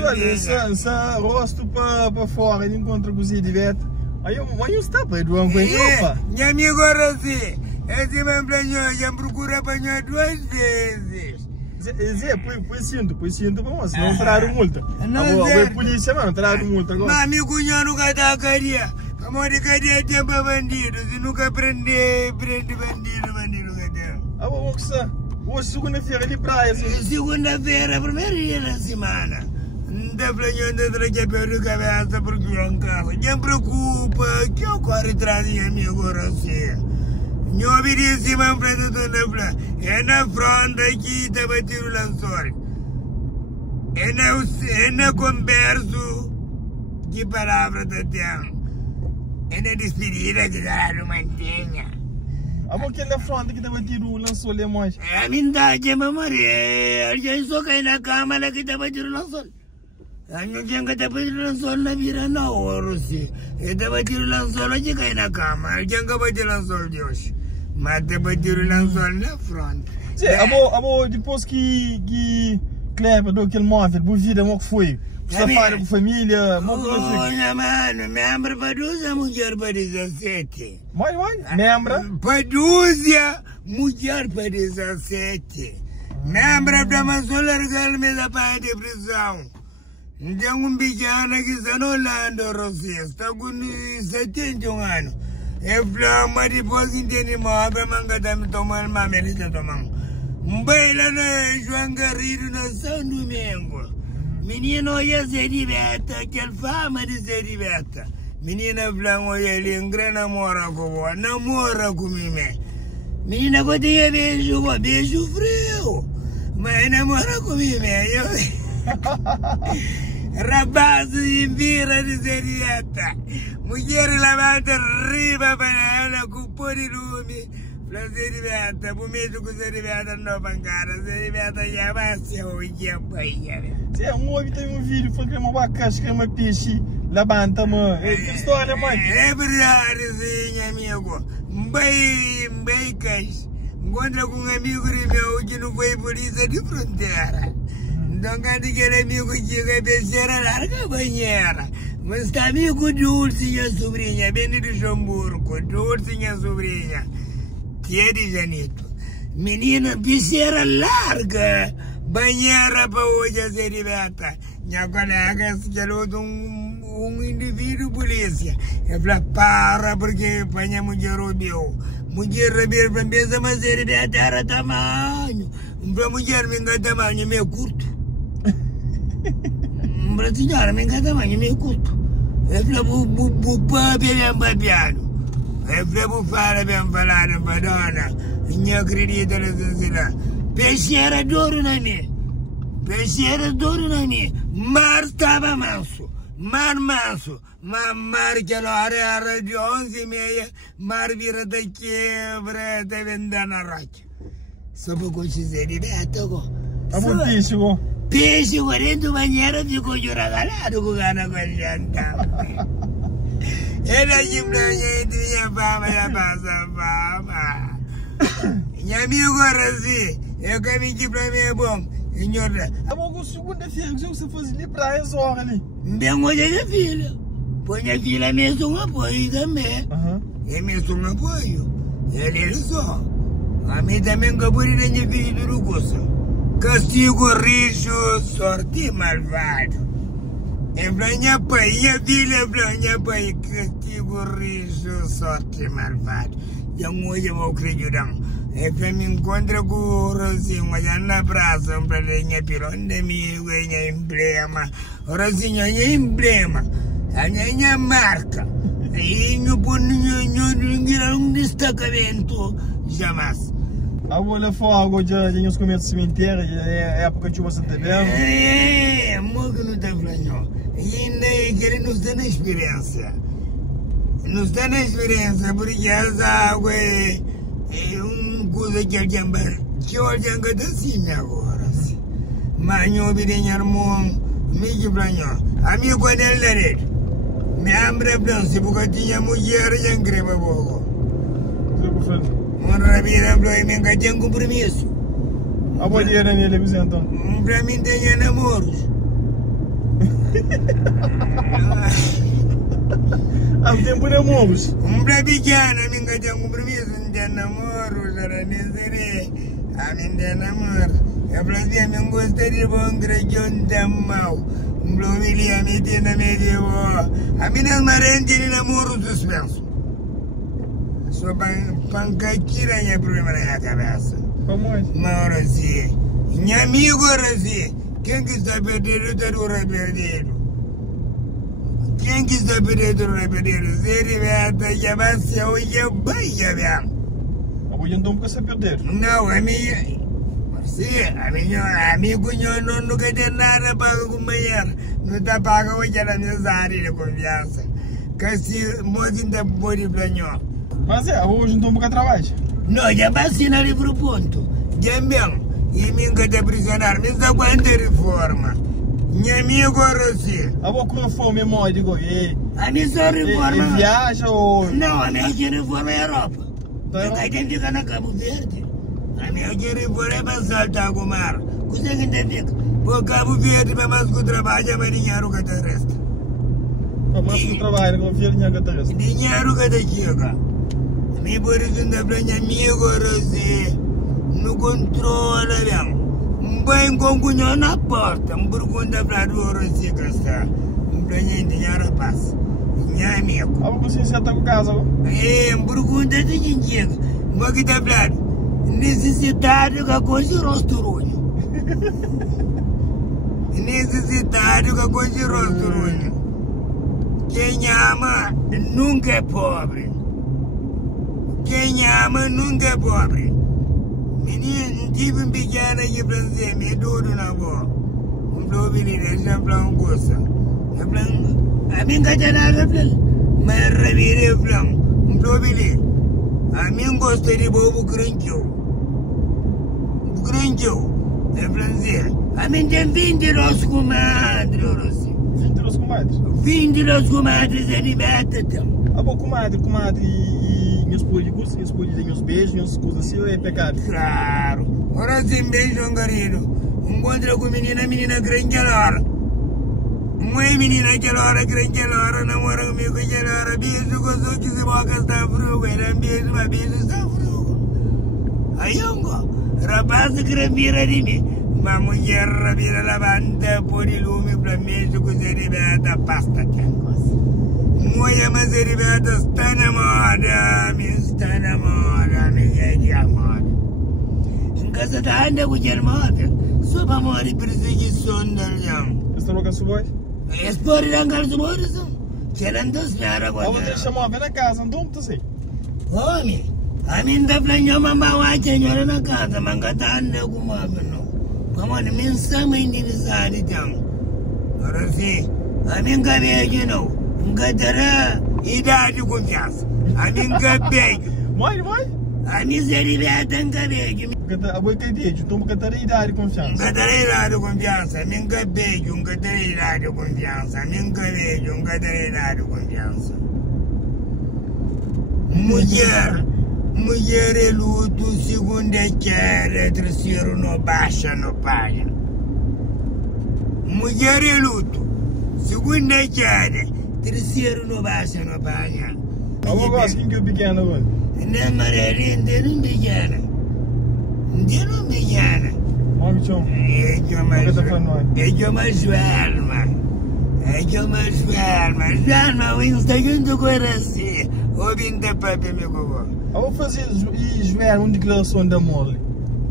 Pessoal, se rosto para fora e encontra com você direto. Aí eu está para do amigo. Minha amigo assim, esse mesmo planho já procura apanhar 2 vezes. Zé, põe cinto, vamos, não traram multa. Não, a polícia, mano, traram multa agora. Mas amigo, eu nunca dá cadeia. Amor de cadeia é tempo bandido. Se nunca prende bandido cadeia. Ah, vamos que ça. Hoje, segunda-feira, de praia, assim. Segunda-feira, primeiro dia da semana. Não planejando trazer pelo cabeça porque eu em casa. Não preocupa, que eu corro atrás de amigo você. Não obedece, mas frente do navla. É na fronte aqui, tá batendo o lençol. É na converso de palavra da terra. É na despedida que dá no mantenha. Amor, que é na fronte que tá batendo o lençol, é mais. É a mindade, mamãe. Já só cai na cama lá que tá batendo o lençol. Não tinha que tá batendo o lençol na vira na hora, sim. Ele tá batendo o lençol aqui cai na cama. Ele tinha que bater o lençol de hoje. Mas tá batendo o lençol na fronte. Sim, amor, depois que Kleber deu aquele móvel, por vida, amor, que foi? Safari com família, olha, mano, membro para 12, mulher para 17. Mãe, membro? Para 12, mulher para 17. Membro para uma só largar me da para de prisão. Então pequeno que está no Orlando, Rossi, está com 71 anos. É flama depois entende mal, para manga da me tomar uma melita tomando. Baila na João Garrido na São Domingo. Menino ia se diverta, aquela fama de se diverta. Menina flango ele engrena namora comigo. Menina que tinha beijo frio. Mas namora comigo. Rapaz de vira de se diverta. Mulher lavada riba para ela com pôr de lume. Se diventa, o medo que se diventa não bancada, se diventa já vai ser o dia Se é homem tem vídeo, foi que é uma abacaxi, que é uma peixe, labanta, mano. É que história, mãe. É verdade, sim, amigo. Bem, caixa. Encontra com um amigo meu que não foi polícia de fronteira. Então, quando aquele amigo chega a besteira, larga a banheira. Mas está amigo Dulce e a sobrinha, bem de Luxemburgo, Dulce e a sobrinha. Tia de Janito. Menina, piscina larga. Banheira para hoje a ser liberta. Minha colega se querou de um indivíduo polícia. Eu falei, para, porque apanha mulher roubou. Mulher roubou para pensar, mas ser liberta era tamanho. Para mulher me engana tamanho meio curto. Para senhora me engana tamanho meio curto. Eu falei, papi é piano. Eu falei, fare bem falado para dona. Não acredito nessa cidade. Peixeira de ouro na minha. Mar estava manso. Mar manso. Mar que era de 11h30. Mar vira da quebra da venda na rocha. Só para conseguir direto. Tá bom, peixe, go. Peixe, dentro do banheiro, ficou regalado com gana com a janta. Era de branha, tinha fama, já passa fama. Minha amigo Rossi, eu caminho de pra mim é bom. Senhora. Tá bom, segunda-feira, que você fosse ali pra essa hora ali. Bem, hoje é filha. Põe a filha mesmo um apoio também. É mesmo um apoio. Ele é só. A mim também acabou de ter filho do Rugoso. Castigo rijo, sorte malvado. É branha pai, a filha branha pai, castigo rijo, sorte malvado. Já hoje eu vou acreditar. É para me encontrar com o Rosinho, mas na praça, para minha pironda, minha emblema. O Rosinho é emblema, a minha marca. E não um destacamento, jamais. A olha fogo já nos começos do cemitério, é época de você ter vendo? É, mogo não está falando. E ainda ele nos dá na experiência. Nos dá na experiência, porque essa água é coisa que alguém está assim agora. Mas não obedece irmão, me planho. Amigo dele é me ambra blanco, porque tinha mulher e já greva pouco. Uma vida para mim que tem compromisso. A mulher nele então. Para mim tem namoros. Há tempo de amores. Pequeno, a mim tem um compromisso de namoro, já nem a mim de namoro. Eu falei, a mim gostaria de um grande de mal. Blomilia, a mim tem na media. A mim não marente de namoro suspenso. Só pancaquira é problema na cabeça. Como é? Mas assim, minha amigo assim, quem que está perdendo, está perdendo. Quem que está perdendo, está perdendo. Se riveta, já vai ser o que vai, já vai. Hoje não estou a perder. Não, a minha... Sim, amigo não nunca tem nada para acompanhar. Não está pago hoje na minha área de confiança. Que se motim da body planho. Mas hoje não estou a trabalhar. Não, já vai assinar o ponto. Já mesmo. E mim que está prisionar, me está quanto reforma. Minha amigo Rossi. A boa com fome é mó, digo, a minha só reforma. Viaja ou... Não, a minha reforma é Europa. Nunca identifica na Cabo Verde. A minha reforma é para saltar com o mar. Você que identifica? Por Cabo Verde, mas mais que o trabalho é dinheiro que te resta. Mas que o trabalho com o dinheiro que te resta. Dinheiro que te chega. Me por isso não é minha amigo Rossi. Não controla bem. Bem com cunhão na porta, por conta para o Rossi que está. Não dinheiro passa. Minha amigo. Ah, você está com casa? Por conta de quem chega. Mas que está falando? Necessidade que a coisa rosturunho. Necessidade que a coisa rosturunho. Quem ama nunca é pobre. Quem ama nunca é pobre. Menino, tive um pequeno aqui para dizer, me duro na boa. Falou, menino, esse é um gosto. A mim que nada, mas revirei, falou, menino, a mim gosto de bobo grandioso. É francês. A mim tem 22 comadres, Rossi. 22 comadres? 22 comadres é liberta, então. Ah, bom, comadre e meus políticos, meus beijos, minhas coisas assim, é pecado. Claro. Ora, sem beijo, querido. Encontra com menina grande hora. Mãe, menina, aquela hora, grande hora, namora comigo, aquela hora, beijo, gostou que se boca está frugo, era beijo, mas beijo está frugo. Aí, rapaz que revira de mim, uma mulher revira la banda por il lume para mim que se riveta pasta mulher mas se riveta está namorada, me amor. Em casa da anda com germada, só para morrer perseguição da leão. Está louca sua voz? Espore dangar sua voz, querendo esperar agora. Vou te chamar na casa, não tô sei. Homem. A mim da planha mamá vai tenho na casa, mas gata anda com mamãe não. Mamãe me sama indizado então. Ora sim, a mim cabelo não, gatara idade de confiança. A mim cabelo. Mãe. A mim seria tão cabelo. A boa ideia, então gatara idade de confiança. Gatara idade de confiança, a mim cabelo, gatara idade de confiança, a mim cabelo, gatara idade de confiança. Mulher é luto, segunda é quer, terceiro não baixa, não paga. Mulher é luto, segunda é quer, terceiro não baixa, não paga. Eu gosto que eu pequeno agora. Não, Maria, não pequena. Não pequena. Mami, chão. É uma joelma. Joelma, o Instagram do coração. Ouvindo papai, meu gogó. Eu vou fazer uma declaração de amor.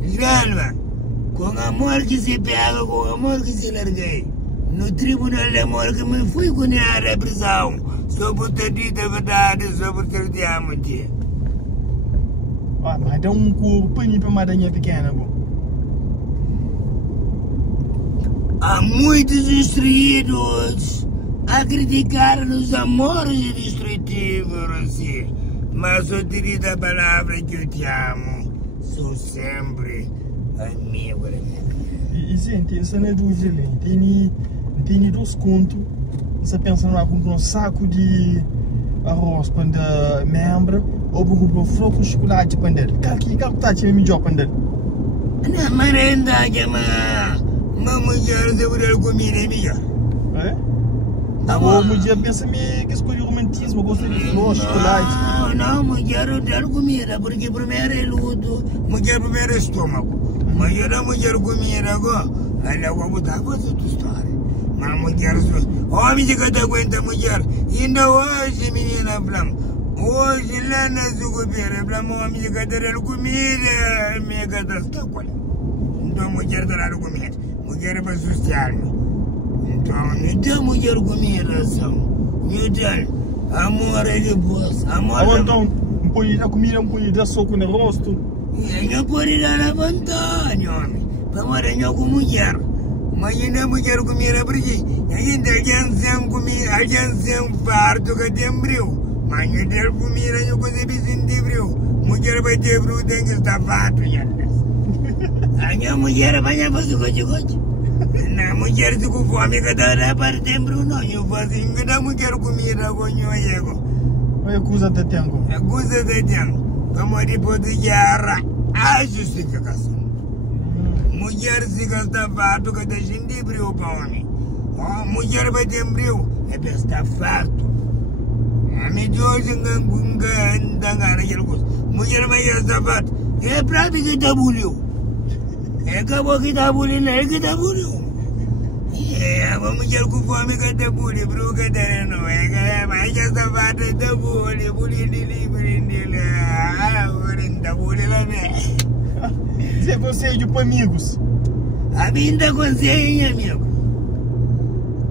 Joelma, com amor que se pega, com amor que se larga. No tribunal de amor que me fui com a repressão. Só por ter dito a verdade, só por ter te amo, tia. Ah, mas dá corpo para madrinha pequena, bom. Há muitos instruídos a criticar os amores destrutivos, assim. Mas eu diria a palavra que eu te amo. Sou sempre amigo. E gente, isso não é dúvida, tem 2 contos. Você pensa numa comprar um saco de arroz para membro ou para um floco de chocolate para ele. Que está te melhor para ele? Na merenda, uma mulher se puder comer é melhor. É? Ou mulher pensa-me que escolhe o romantismo, gosta de flores, chocolate. Não, mulher dar comida, porque primeiro é luto, mulher primeiro é estômago. Mas a mulher comida agora, ela vai botar coisa da história. Mas mulher, homem de cada aguenta mulher, ainda hoje menina Blam, hoje lá na Zucupira, Blam, homem de cada comida, me cada está qual. Então mulher dará comida, mulher para sustentar-me. Então, mulher comida, amor é depois. Amor então, a comida dá soco no rosto. Não pode dar a vontade, homem. Amor é com mulher. Mas ainda mulher comida porque ainda a gente farto que tem brilho. Mas ainda comida eu consigo sentir brilho. Mulher vai ter brilho, tem que estar fato. A mulher vai fazer coisa. Na mulher se com fome que dá para tempo não eu faço que da mulher comida com eu ego. Olha coisa de tempo. É coisa de tempo. Como depois de guerra a justificação. Mulher se gasta fato que da gente brilho para homem. Mulher vai ter brilho é para estar fato. A mim de hoje não aquela coisa. Mulher vai estar fato é para que dá brilho. É acabou que dá brilho é que dá brilho. Vamos ver com fome que está bullying, bruca da não é, mas já está fazendo da bullying de livre, da bullying lá mesmo. Você é conselho para amigos? A mim dá conselho, amigo.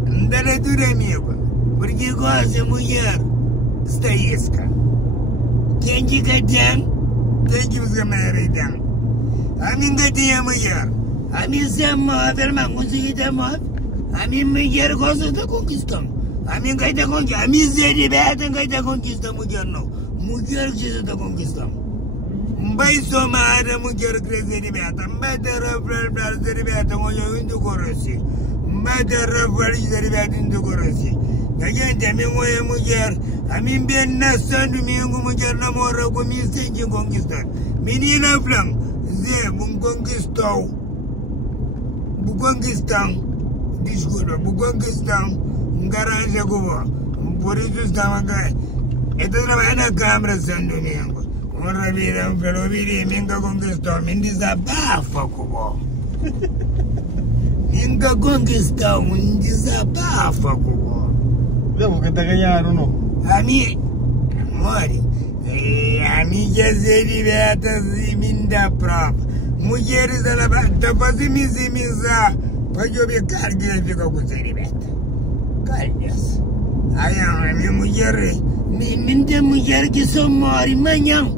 Não dá leitura, amigo, porque gosta de mulher, está isca. Quem diga tem que buscar marido. A mim que tinha mulher, a mim se amava, irmão, consegui te amar. A mim mulher gosta de conquistar. A mim que te conquista. A mim se liberta que te conquista mulher não. Mulher que te conquista. Vai somar a mulher que se liberta. Vai ter a se liberta quando indo corresse. Vai ter a se liberta indo corresse. A gente a mim é mulher. A mim bem nascendo minha mulher namora comigo sem te conquistar. Menina Flam, Zé, conquistou. Conquistão. Desculpa, Buconquistão, garagem agora. Por isso estava aqui. Estou trabalhando na Câmara São Domingo. Uma vida, pelo vídeo, minha conquistou, me desabafa, Cubo. Minha conquistou, me desabafa, Cubo. Devo que te ganharam, não? A mim, amor, a mim já se liberta e me dá prova. Mulheres, ela está fazendo mizimizar. Pode eu ver carga fica com você liberta. Cargas. Aí a minha mulher, minha mulher que só morre amanhã.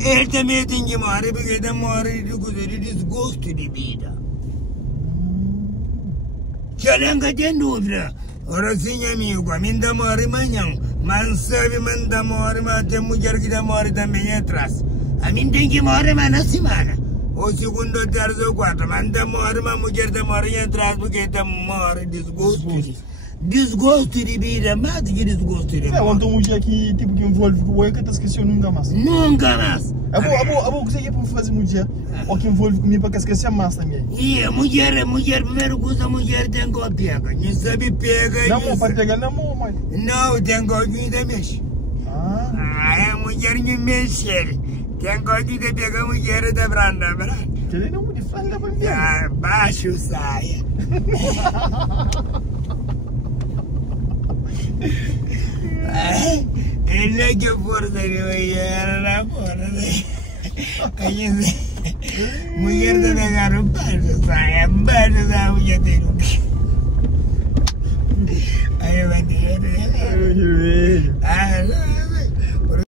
Ele também tem que morrer porque ele morre de desgosto de vida. Se ela nunca tem dúvida, ora sim amigo, a minha morre amanhã. Mas sabe, manda morre, mas tem mulher que morre também atrás. A mim tem que morrer mas na semana. O segundo, terceiro, quarto, manda morre, uma mulher demora em atrás porque está morre desgosto. Desgosto de vida, mais que desgosto de vida. É, quando uma mulher que tipo que envolve com o que te esqueceu nunca mais. Nunca mais. A boa que para fazer mulher, ou que envolve comigo para esquecer mais também. E a mulher, primeiro coisa, a mulher tem que pegar. Não sabe pegar. Não, para pegar, não, mãe. Não, tem que ainda mexe. A mulher não mexe. Tem que de pegar a mulher da branda. Ele não de falar para mim. Baixo saia. Ele é que força de mulher na força. Mulher de pegar o baixo saia mulher tem o que. Aí vai ter.